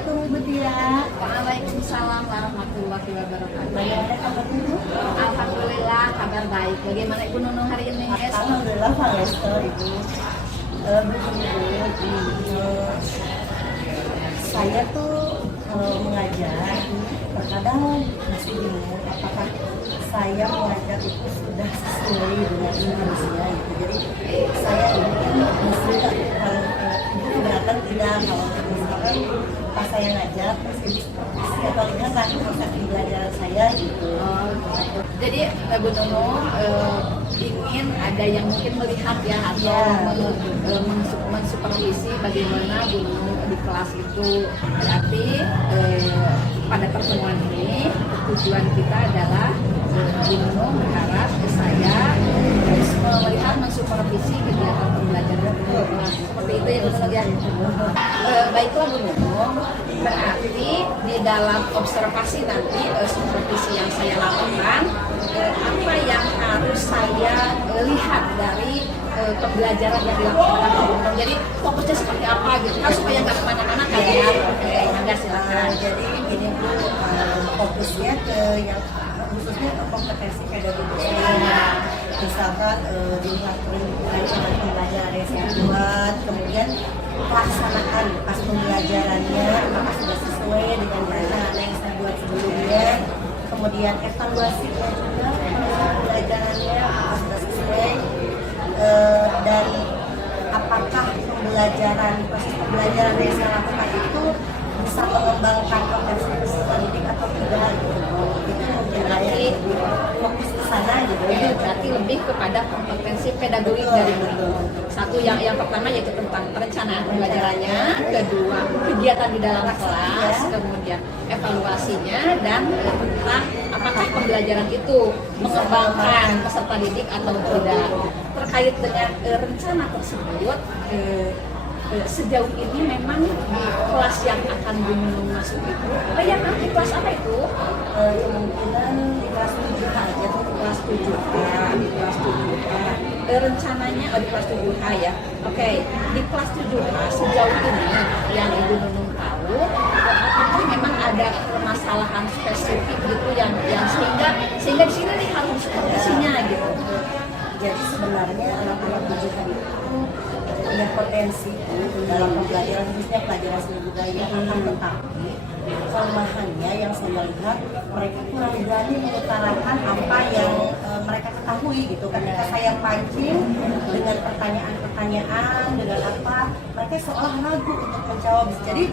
Assalamualaikum Ibu Tia. Waalaikumsalam warahmatullahi wabarakatuh. Bagaimana kabar Ibu? Alhamdulillah kabar baik. Bagaimana Ibu Nunung hari ini? Alhamdulillah Pak Lesto Ibu. Begini, saya tuh mengajar, terkadang masih bingung apakah saya mengajar itu sudah sesuai dengan manusia gitu. Jadi saya ini kan mesti kalau Ibu keberatan tidak kalau misalkan pas saya ngajar terus Ibu atau lihat kan proses pembelajaran saya gitu. Jadi Bu Nunung ingin ada yang mungkin melihat ya atau mensupervisi bagaimana Bu Nunung di kelas itu. Berarti pada pertemuan ini tujuan kita adalah Bu Nunung berharap saya harus melihat mensupervisi kegiatan pembelajaran di kelas. Seperti itu ya Bu Nunung ya. Baiklah Bu Nunung, berarti di dalam observasi nanti supervisi yang saya lakukan, apa yang harus saya lihat dari pembelajaran yang dilakukan Bu Nunung. Jadi fokusnya seperti apa gitu kan supaya nggak kemana-mana kan ya. Anda silakan. Jadi gini Bu, fokusnya ke yang khususnya ke kompetensi pedagogis. Misalkan dilihat rancangan pembelajaran yang saya buat, kemudian pelaksanaan pas pembelajarannya apakah sudah sesuai dengan rancangan yang saya buat sebelumnya, kemudian evaluasinya juga pembelajarannya apakah sudah sesuai, dan apakah proses pembelajaran yang saya lakukan itu bisa mengembangkan potensi peserta didik atau tidak gitu. Berarti fokus ke sana gitu. Berarti lebih kepada kompetensi pedagogik dari Bu Nunung. Satu yang pertama yaitu tentang perencanaan pembelajarannya, kedua kegiatan di dalam kelas, kemudian evaluasinya, dan tentang apakah pembelajaran itu mengembangkan peserta didik atau tidak. Terkait dengan rencana tersebut, sejauh ini memang di kelas yang akan Bu Nunung masuk itu, yang nanti kelas apa itu? Kemungkinan di kelas 7 aja tuh, kelas 7A, Di kelas 7A. Rencananya di kelas 7A ya. Oke, di kelas 7A sejauh ini yang Ibu Nunung tahu, apakah memang ada permasalahan spesifik gitu yang sehingga di sini nih harus supervisinya gitu. Jadi sebenarnya anak-anak digital itu punya potensi dalam pembelajaran, khususnya pelajaran seni budaya, tetapi kelemahannya yang saya lihat mereka kurang berani mengutarakan apa yang mereka ketahui gitu. Ketika saya pancing dengan pertanyaan-pertanyaan dengan apa, mereka seolah ragu untuk menjawab. Jadi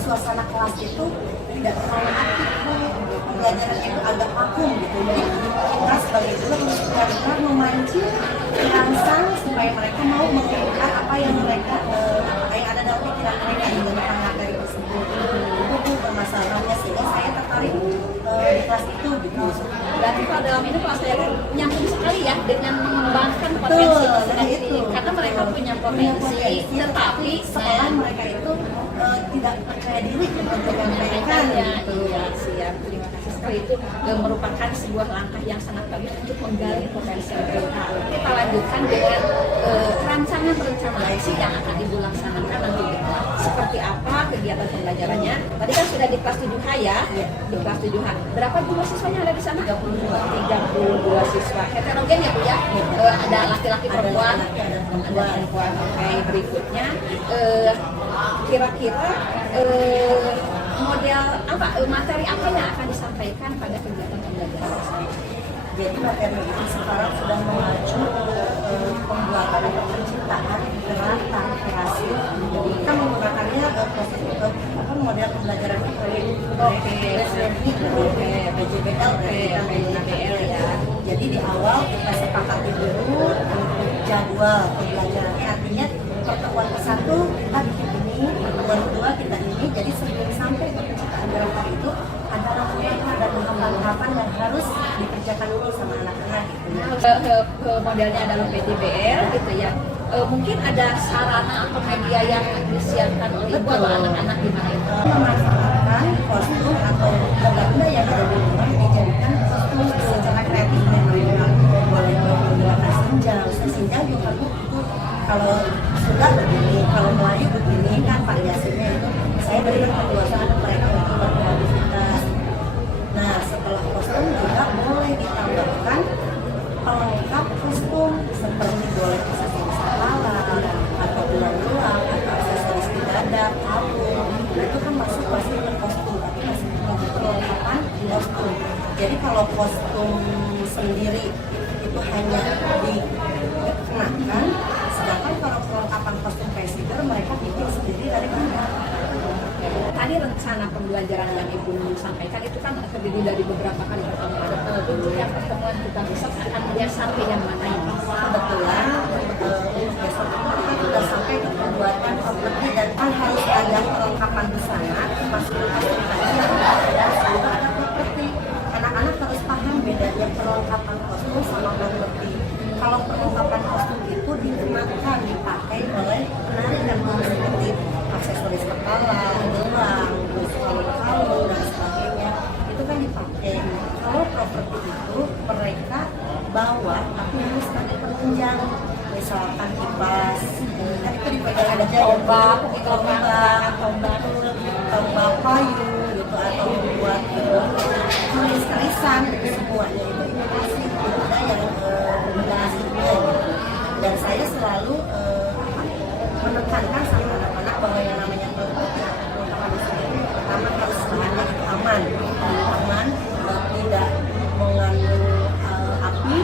suasana kelas itu tidak terlalu aktif, pembelajaran itu agak vakum gitu. Jadi kita sebagai guru harus benar-benar memancing, merangsang supaya mereka mau mengungkapkan apa yang ada dalam pikiran mereka tentang materi tersebut. Itu permasalahannya, sehingga saya tertarik di kelas itu gitu. Dan kalau dalam ini kalau saya nyambung sekali ya dengan mengembangkan potensi peserta didik, karena mereka punya potensi, tetapi sekolah mereka itu tidak percaya diri untuk menyampaikan. Iya, siap. Terima kasih sekali, itu merupakan sebuah langkah yang sangat bagus untuk menggali potensi itu. Kita lanjutkan dengan rencana sih yang akan Ibu laksanakan nanti di kelas. Seperti apa kegiatan pembelajarannya? Tadi kan sudah di kelas 7H ya. Di kelas 7H. Berapa jumlah siswanya ada di sana? 32 siswa. Heterogen ya Bu ya? Ada laki-laki perempuan. Ada perempuan. Oke, berikutnya kira-kira model apa, materi apa yang akan disampaikan pada kegiatan pembelajaran? Jadi materi itu sekarang sudah mengacu pembuatan atau penciptaan gerakan kreasi. Jadi kita menggunakannya proses model pembelajaran proyek PJBL ya. Jadi di awal kita sepakati dulu jadwal pembelajarannya, artinya pertemuan ke-1 kita bikin ini, pertemuan kedua kita ini. Jadi sebelum sampai ke penciptaan gerakan itu ada langkah dan tahapan yang harus dikerjakan dulu sama anak-anak gitu. Ke modelnya adalah PJBL gitu ya. Mungkin ada sarana atau media yang disiapkan oleh Ibu atau anak-anak di mana itu? Memanfaatkan kostum atau benda yang ada di rumah dijadikan kostum secara kreatif. Boleh menggunakan senja juga itu kalau sudah begini, kalau Melayu begini kan variasinya itu saya memberikan keluasan mereka untuk berkreativitas. Nah, setelah kostum juga boleh ditambahkan pelengkap kostum seperti boleh aksesoris kepala atau gelang-gelang atau aksesoris di dada, kalung. Nah, itu kan masuk ke kostum, tapi masih bukan perlengkapan kostum. Jadi kalau kostum sendiri itu hanya dikenakan, sedangkan kalau perlengkapan kostum figure mereka bikin sendiri dari mana? Tadi rencana pembelajaran yang Ibu sampaikan itu kan terdiri dari beberapa kali pertemuan. Yang pertemuan kita besok akan melihat sampai yang mana ini? Kebetulan besok kita sudah sampai ke pembuatan properti dan kan harus ada perlengkapan busana termasuk kostum tadi yang dan juga ada properti. Anak-anak harus paham bedanya perlengkapan kostum sama properti. Kalau perlengkapan kostum itu dikenakan, dipakai oleh penari dan penari seperti aksesoris kepala, gelang, terus kalung dan sebagainya, itu kan dipakai. Kalau properti itu mereka bawa tapi harus pakai penunjang, misalkan kipas, kan itu dipegang aja ya, tombak kayu gitu atau buat tulis-tulisan, semuanya itu inovasi, ada yang aslinya gitu. Dan saya selalu menekankan sama anak-anak bahwa yang namanya perlengkapan busana itu pertama harus bahannya itu aman, tidak mengandung api,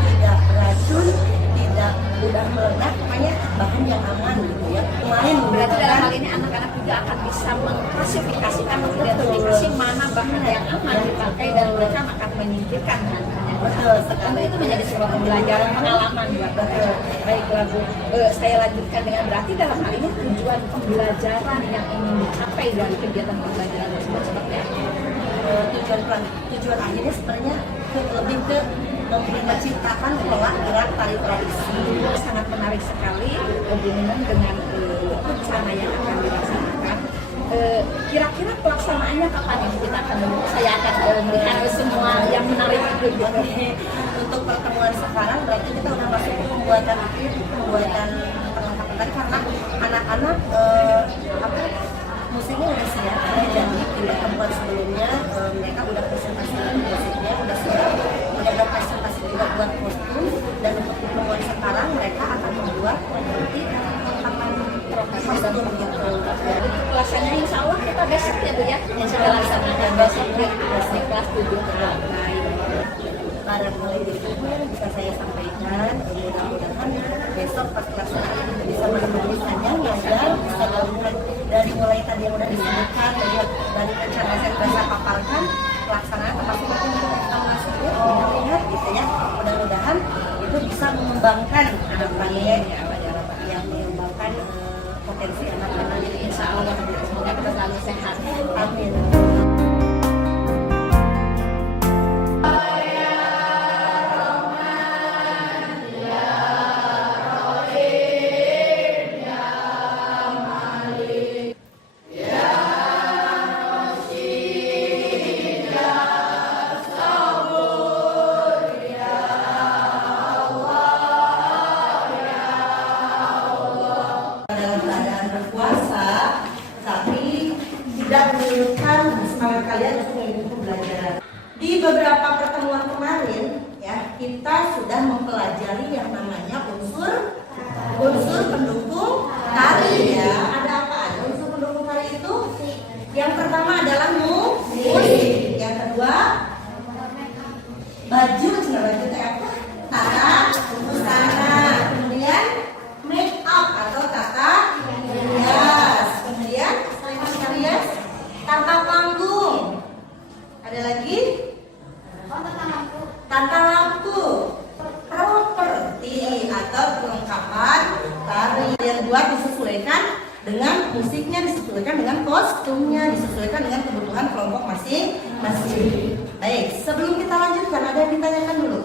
tidak beracun, tidak mudah meledak, makanya bahan yang aman gitu ya. Kemarin Berarti dalam hal ini anak-anak juga akan bisa mengklasifikasikan, mengidentifikasi mana bahan yang aman dipakai dan mereka akan menyingkirkan bahan-bahan yang betul sekali. Itu menjadi sebuah pembelajaran pengalaman buat mereka. Baiklah Bu, saya lanjutkan dengan berarti dalam hal ini tujuan pembelajaran yang ingin dicapai dari kegiatan pembelajaran tersebut seperti apa? Tujuan akhirnya sebenarnya lebih ke menciptakan pola gerak tari tradisi. Sangat menarik sekali hubungan dengan rencana yang akan dilaksanakan. Kira-kira pelaksanaannya kapan yang kita akan saya akan melihat semua yang menarik itu gitu. Untuk pertemuan sekarang berarti kita udah masuk ke pembuatan perlengkapan tadi karena anak-anak musiknya udah siap, jadi di pertemuan sebelumnya mereka udah presentasi musiknya udah siap, udah ada presentasi juga buat kostum, dan untuk pertemuan sekarang mereka akan membuat nanti perlengkapan kostum gitu. Jadi kelasnya insya Allah kita besok ya Bu ya, insya Allah laksanakan besok di kelas 7. Barangkali itu bisa saya sampaikan, mudah-mudahan besok pas pelaksanaan itu bisa menemanikannya, ngajar, bisa melihat dari mulai tadi yang udah disebutkan, dari rencana saya bisa paparkan, pelaksanaan termasuk untuk masuknya, kita lihat gitu ya, mudah-mudahan itu bisa mengembangkan anak-anaknya, yang mengembangkan potensi anak-anak. Jadi insya Allah semoga kita selalu sehat. Amin. Di beberapa pertemuan kemarin ya, kita sudah mempelajari yang namanya unsur pendukung tari ya. Ada apa aja unsur pendukung tari itu? Yang pertama adalah musik, yang kedua baju itu apa? Tata busana, kemudian make up atau tata hias, kemudian tata panggung. Ada lagi? Tata lampu, properti atau perlengkapan tari. Yang dua disesuaikan dengan musiknya, disesuaikan dengan kostumnya, disesuaikan dengan kebutuhan kelompok masing-masing. Baik, sebelum kita lanjutkan ada yang ditanyakan dulu.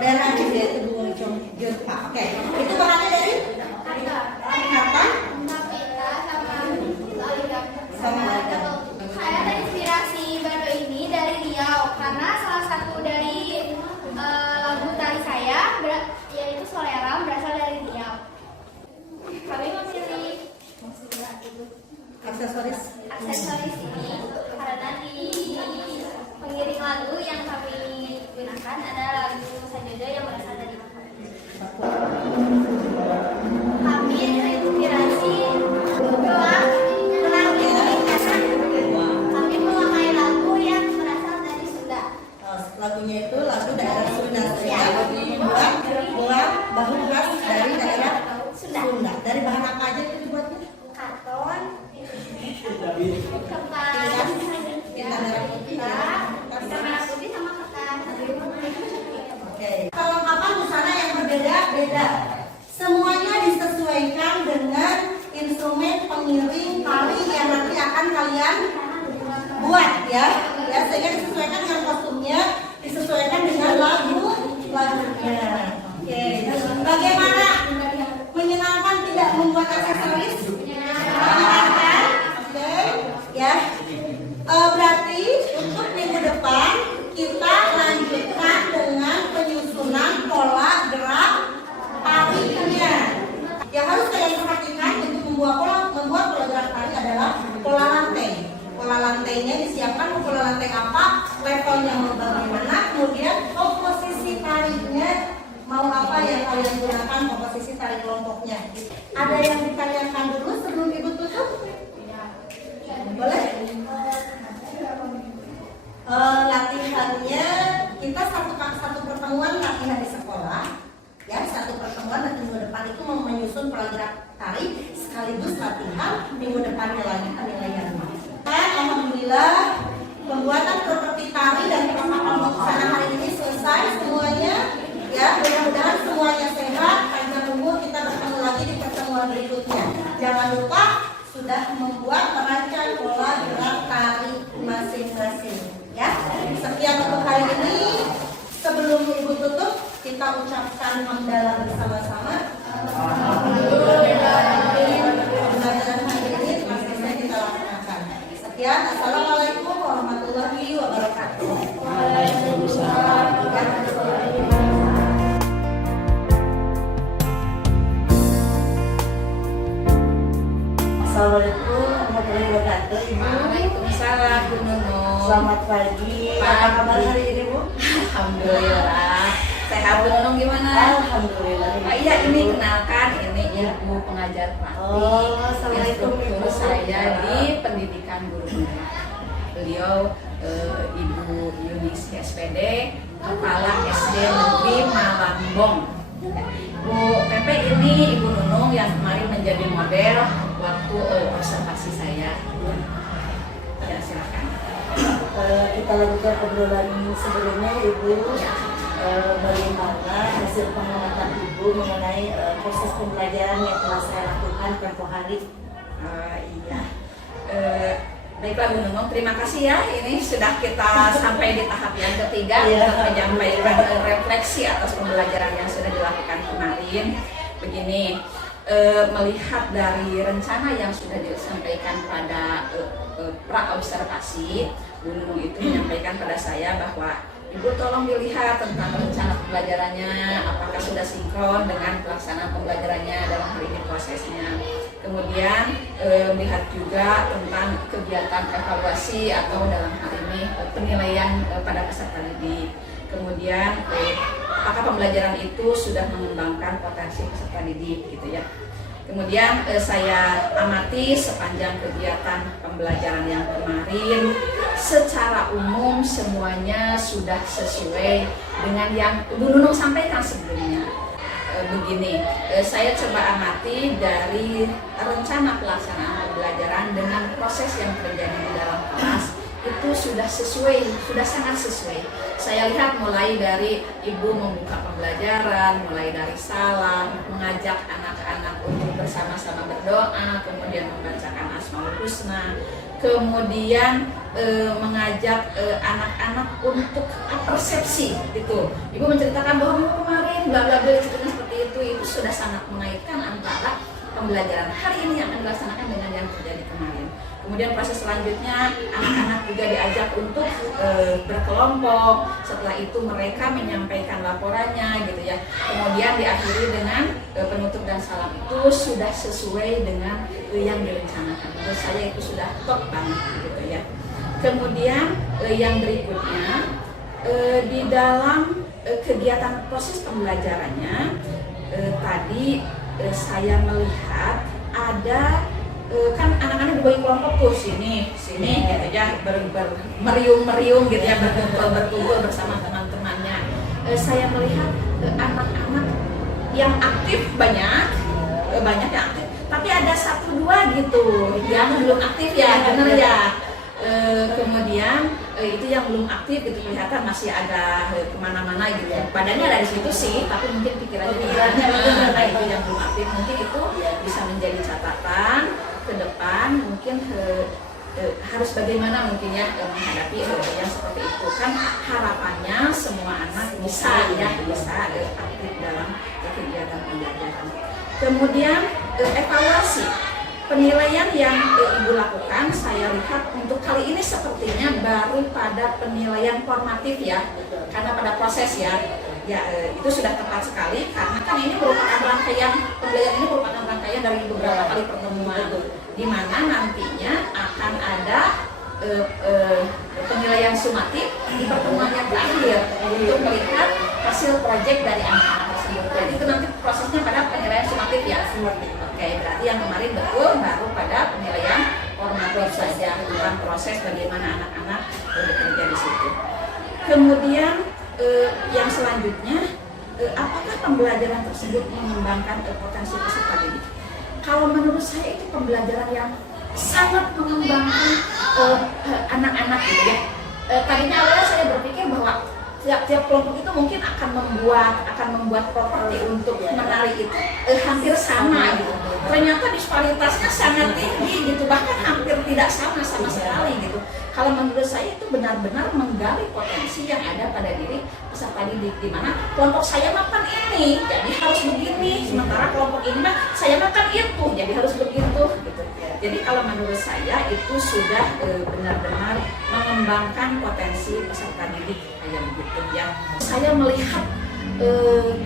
Daerah Aceh ya, itu bunga jengpa. Oke, itu bahannya dari kata sama Saya terinspirasi baru ini dari Riau karena salah satu dari lagu tari saya yaitu Soleram berasal dari Riau. Kami memilih aksesoris. aksesoris ini karena di pengiring lagu yang kami gunakan ada lagu Sajojo yang berasal dari kami terinspirasi kami memakai lagu yang berasal dari Sunda. Lagunya itu lagu daerah Sunda ya. Buat bahan khas dari daerah Sunda. Dari bahan apa aja itu dibuatnya? Karton, kertas, Merah putih, merah putih sama kertas. Oke. Perlengkapan busana yang berbeda-beda. Semuanya disesuaikan dengan instrumen pengiring tali yang nanti akan kalian buat ya. Ya, sehingga disesuaikan dengan kostumnya, disesuaikan dengan lagunya. Oke. Bagaimana menyenangkan tidak membuat aksesoris? Menyenangkan. Oke. Ya. Berarti untuk minggu depan kita lanjutkan dengan penyusunan pola gerak tarinya. Yang harus kalian perhatikan untuk membuat pola gerak tari adalah pola lantai. Pola lantainya disiapkan pola lantai apa, levelnya mau bagaimana, kemudian komposisi tarinya mau apa yang kalian gunakan, komposisi tari kelompoknya. Ada yang ditanyakan dulu sebelum ibu tutup? Boleh? Latihannya kita satu pertemuan latihan di sekolah ya, satu pertemuan nanti minggu depan itu menyusun pola gerak tari sekaligus latihan, minggu depannya lagi penilaian. Alhamdulillah pembuatan properti tari dan perlengkapan busana hari ini selesai semuanya ya, mudah-mudahan semuanya sehat, panjang umur, kita bertemu lagi di pertemuan berikutnya. Jangan lupa sudah membuat merancang pola gerak tari masing-masing ya. Sekian untuk hari ini. Sebelum ibu tutup, kita ucapkan hamdalah bersama-sama. Pembelajaran hari ini pasti kita laksanakan. Sekian, assalamualaikum warahmatullahi wabarakatuh. Waalaikumsalam. Assalamualaikum warahmatullahi wabarakatuh. Ibu. Waalaikumsalam Bu Nunung. Selamat pagi. Apa kabar hari ini, Bu? Alhamdulillah. Sehat Bu Nunung gimana? Alhamdulillah. Iya, ini kenalkan, ini Ibu pengajar Oh, praktik Assalamualaikum, instruktur Ibu. saya di pendidikan guru honorer. Beliau Ibu Yunis SPD, Kepala SD Negeri Malangbong. Bu Pepe ini Ibu Nunung yang kemarin menjadi model waktu observasi saya. Ya, silakan. Kita lanjutkan obrolan sebelumnya, Ibu. Bagaimana hasil pengamatan Ibu mengenai proses pembelajaran yang telah saya lakukan tempoh hari? Iya. Baiklah Bu Nunung, terima kasih ya. Ini sudah kita sampai di tahap yang ketiga untuk menyampaikan refleksi atas pembelajaran yang sudah dilakukan kemarin. Begini, melihat dari rencana yang sudah disampaikan pada pra-observasi, Bu Nunung itu menyampaikan pada saya bahwa Ibu tolong dilihat tentang rencana pembelajarannya, apakah sudah sinkron dengan pelaksanaan pembelajarannya dalam hal ini prosesnya. Kemudian melihat juga tentang kegiatan evaluasi atau dalam hal ini penilaian pada peserta didik. Kemudian apakah pembelajaran itu sudah mengembangkan potensi peserta didik gitu ya. Kemudian saya amati sepanjang kegiatan pembelajaran yang kemarin, secara umum semuanya sudah sesuai dengan yang Bu Nunung sampaikan sebelumnya. Begini, saya coba amati dari rencana pelaksanaan pembelajaran dengan proses yang terjadi di dalam kelas itu sudah sesuai, sudah sangat sesuai. Saya lihat mulai dari Ibu membuka pembelajaran, mulai dari salam, mengajak anak-anak untuk bersama-sama berdoa, kemudian membacakan Asmaul Husna, kemudian mengajak anak-anak untuk persepsi gitu. Ibu menceritakan bahwa kemarin bla bla bla ceritanya seperti itu sudah sangat mengaitkan antara pembelajaran hari ini yang akan dilaksanakan dengan yang terjadi kemarin. Kemudian proses selanjutnya anak-anak juga diajak untuk berkelompok. Setelah itu mereka menyampaikan laporannya gitu ya. Kemudian diakhiri dengan penutup dan salam. Itu sudah sesuai dengan yang direncanakan. Menurut saya itu sudah top banget gitu ya. Kemudian yang berikutnya di dalam kegiatan proses pembelajarannya tadi saya melihat ada kan anak-anak dibagi kelompok tuh sini gitu ya, meriung gitu ya, berkumpul bersama teman-temannya. Saya melihat anak-anak yang aktif banyak yang aktif, tapi ada 1-2 gitu yang belum aktif ya, benar ya. Kemudian itu yang belum aktif gitu, kelihatan masih ada kemana-mana gitu, badannya ada di situ sih, tapi mungkin pikirannya di mana. Nah itu yang belum aktif, mungkin itu bisa menjadi catatan ke depan, mungkin harus bagaimana mungkin ya menghadapi yang seperti itu. Kan harapannya semua anak bisa aktif dalam kegiatan pembelajaran. Kemudian evaluasi penilaian yang Ibu lakukan, saya lihat untuk kali ini sepertinya baru pada penilaian formatif ya, karena pada proses ya itu sudah tepat sekali, karena kan ini merupakan rangkaian pembelajaran, ini merupakan rangkaian dari beberapa kali pertemuan di mana nantinya akan ada penilaian sumatif di pertemuan yang terakhir untuk melihat hasil proyek dari anak-anak tersebut. Jadi itu nanti prosesnya pada penilaian sumatif ya. Oke, berarti yang kemarin betul baru pada penilaian formatif saja, bukan proses bagaimana anak-anak bekerja di situ. Kemudian yang selanjutnya, apakah pembelajaran tersebut mengembangkan potensi peserta didik? Kalau menurut saya itu pembelajaran yang sangat mengembangkan anak-anak gitu ya. Tadinya awalnya saya berpikir bahwa tiap kelompok itu mungkin akan membuat properti untuk menari itu hampir sama gitu. Ternyata disparitasnya sangat tinggi gitu, bahkan hampir tidak sama sekali gitu. Kalau menurut saya itu benar-benar menggali potensi yang ada pada diri peserta didik, di mana kelompok saya makan ini jadi harus begini, sementara kelompok ini mah saya makan itu jadi harus begitu gitu. Jadi kalau menurut saya itu sudah benar-benar mengembangkan potensi peserta didik kayak begitu ya. Saya melihat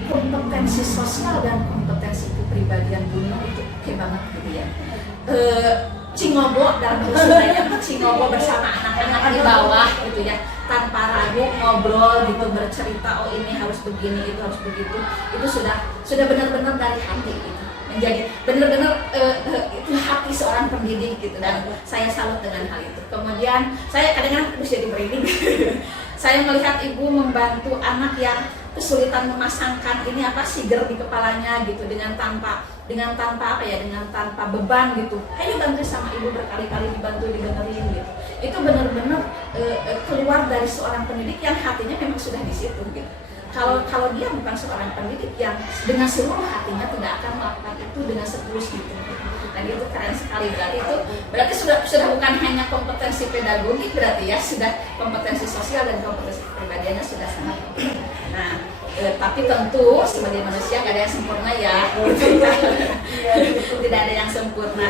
kompetensi sosial dan kompetensi kepribadian Bunung itu oke banget gitu ya. Cingobo dalam bahasa Cingobo bersama anak-anak di bawah gitu ya, tanpa ragu ngobrol gitu, bercerita oh ini harus begini, itu harus begitu, itu sudah benar-benar dari hati gitu, menjadi benar-benar itu hati seorang pendidik gitu, dan saya salut dengan hal itu. Kemudian saya kadang-kadang harus jadi merinding. Saya melihat ibu membantu anak yang kesulitan memasangkan ini siger di kepalanya gitu, dengan tanpa beban gitu. Ayo bantu sama ibu, berkali-kali dibantu, dibenerin gitu. Itu benar-benar keluar dari seorang pendidik yang hatinya memang sudah di situ gitu. Kalau dia bukan seorang pendidik yang dengan seluruh hatinya tidak akan melakukan itu dengan setulus gitu. Nah itu keren sekali, berarti sudah bukan hanya kompetensi pedagogik, berarti ya sudah kompetensi sosial dan kompetensi kepribadiannya sudah sangat penting. Nah tapi tentu sebagai manusia nggak ada yang sempurna ya, tidak ada yang sempurna.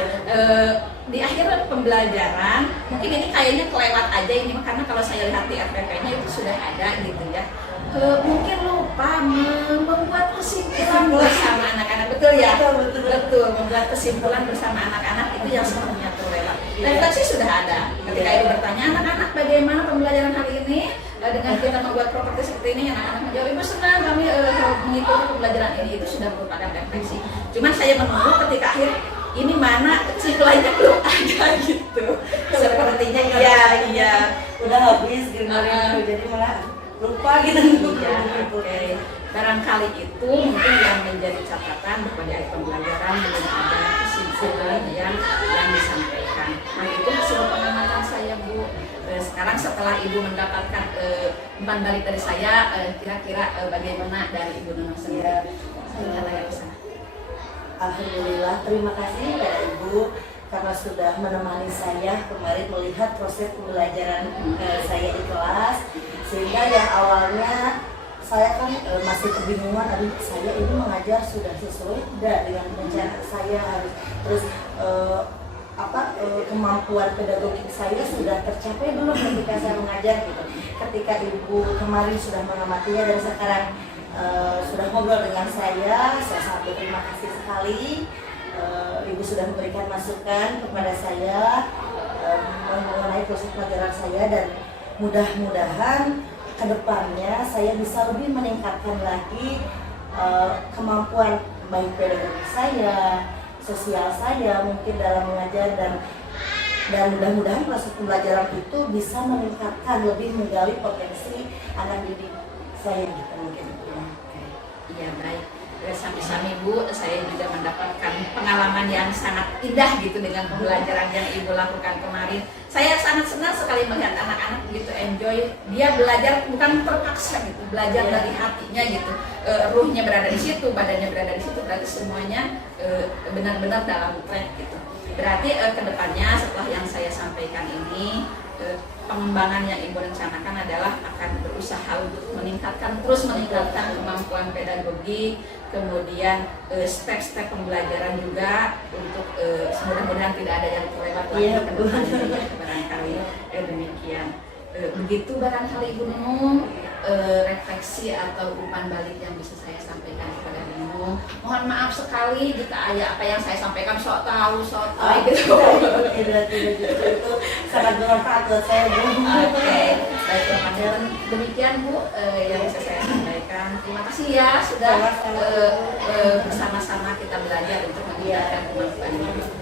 Di akhir pembelajaran mungkin ini kayaknya kelewat aja ini, karena kalau saya lihat di RPP-nya itu sudah ada gitu ya. Mungkin lupa membuat kesimpulan bersama anak-anak, betul ya? Betul, membuat kesimpulan bersama anak-anak itu yang sepenuhnya terlewat. Refleksi sudah ada. Ketika ibu bertanya anak-anak bagaimana pembelajaran hari ini, dengan kita membuat properti seperti ini, anak-anak menjawab ibu senang kami mengikuti pembelajaran ini, itu sudah merupakan refleksi. Cuman saya menunggu ketika akhir ini mana lainnya belum ada gitu. Sepertinya iya udah habis gitu, jadi malah lupa gitu. Oke. Barangkali itu mungkin yang menjadi catatan bahwa dari pembelajaran belum ada kesimpulan yang disampaikan. Nah itu hasil pengamatan saya Bu. Sekarang setelah Ibu mendapatkan umpan balik dari saya, kira-kira bagaimana dari Ibu Nunung sendiri? Alhamdulillah, terima kasih ya Ibu, karena sudah menemani saya kemarin melihat proses pembelajaran saya di kelas, sehingga yang awalnya saya kan masih kebingungan, aduh saya ini mengajar sudah sesuai tidak dengan rencana saya, harus terus kemampuan pedagogik saya sudah tercapai belum ketika saya mengajar gitu. Ketika ibu kemarin sudah mengamatinya dan sekarang sudah ngobrol dengan saya sangat berterima kasih sekali. Ibu sudah memberikan masukan kepada saya mengenai proses pelajaran saya, dan mudah-mudahan kedepannya saya bisa lebih meningkatkan lagi kemampuan baik pedagogik saya, sosial saya mungkin dalam mengajar, dan mudah-mudahan proses pembelajaran itu bisa meningkatkan, lebih menggali potensi anak didik saya gitu mungkin. Iya, baik. Sami-sami Bu, saya juga mendapatkan pengalaman yang sangat indah gitu dengan pembelajaran yang Ibu lakukan kemarin. Saya sangat senang sekali melihat anak-anak begitu enjoy. Dia belajar bukan terpaksa gitu, belajar dari hatinya gitu. Ruhnya berada di situ, badannya berada di situ, berarti semuanya benar-benar dalam track gitu. Berarti kedepannya setelah yang saya sampaikan ini, pengembangan yang Ibu rencanakan adalah akan berusaha untuk terus meningkatkan kemampuan pedagogik, kemudian step-step pembelajaran juga untuk mudah-mudahan tidak ada yang terlewat lagi ke depannya, barangkali demikian. Begitu barangkali Ibu Nunung, refleksi atau umpan balik yang bisa saya sampaikan kepada Ibu Nunung. Mohon maaf sekali jika ada apa yang saya sampaikan sok tahu gitu. Tidak, itu sangat bermanfaat buat saya, Bu. Oke, baik teman-teman, demikian Bu yang bisa saya sampaikan. Terima kasih ya sudah bersama-sama kita belajar untuk meningkatkan kemampuan ini.